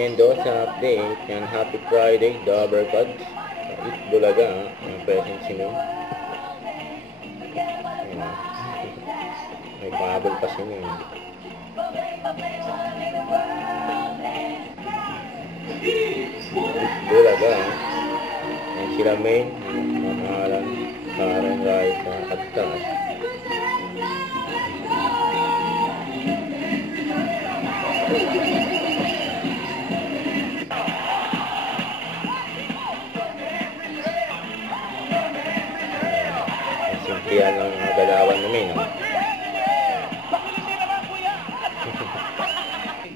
Mendoza update. Yan, happy Friday, the Uppercuts. Bulaga, ang present si Min. May pahabol pa si Min. Bulaga. Yan sila Main, Mamahalan, Karen, Raisa, at Tas. Simplihan lang ang galawan namin, no?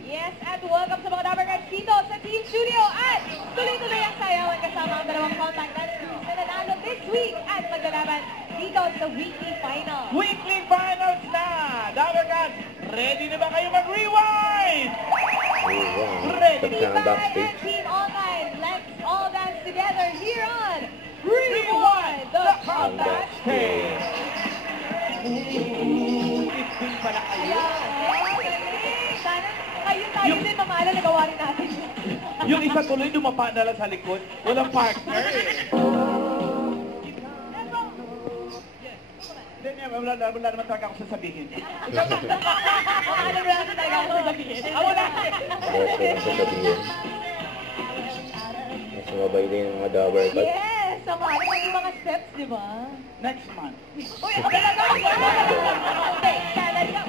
Yes, at welcome sa mga Uppercuts dito sa Team Studio at tuloy-tuloy ang sayawan kasama ang dalawang contact dancers na nanalo this week at maglalaban dito sa weekly final. Weekly finals na! Uppercuts, ready na ba kayo mag-rewind? Ready. Team Bahay and Team Online, let's all dance together here on Rewind the Comeback Stage. Ipin pala kayo. Sana kayo tayo din mamala, nagawa rin natin. Yung isa tuloy dumapa na lang sa likod. Walang partner eh. Wala naman talaga ako sasabihin. Ano ba natin talaga ako sasabihin? Wala! Wala silang sasabihin. Mas sumabay din ang mga Uppercuts. Yes! Sama rin yung mga steps, di ba? Next month. Uy, ako talaga! Okay, let's go!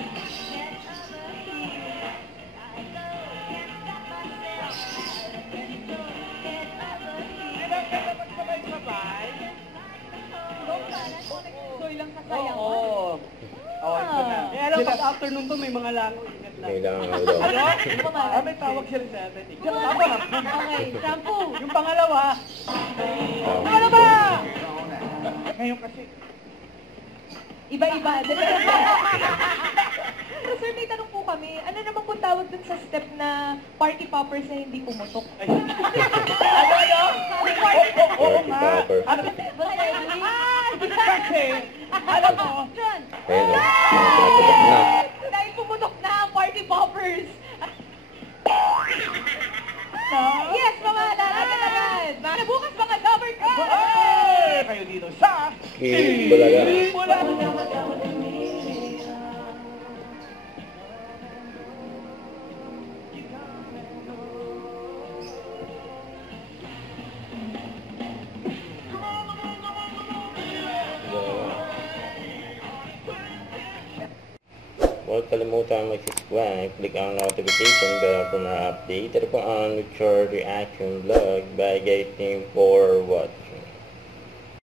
Soy lang kasayang. Oo. Oh, ito na. Eh, alam, pag afternoon to, may mga lango. Ingat lang. May lang ako daw. Ano? May tawag sila sa atin. Okay, shampoo. Yung pangalawa, Ano ba? Ngayon kasi, Iba-iba. Pero sir, may tanong po kami. Ano naman po tawag dun sa step na party poppers na hindi pumutok? ano? Oo nga. Popper. Ano? Kasi, alam mo, John! Ayun, no? Pumutok na. Dahil pumutok na ang party poppers. Yes, mamala. Agad-agad. Bukas mga cover ka. ay, kayo dito sa Bulaga. Huwag kalimutan mag-subscribe, click ang notification bell for more update. Ito po ang Mature Reaction Vlog by Gay Team 4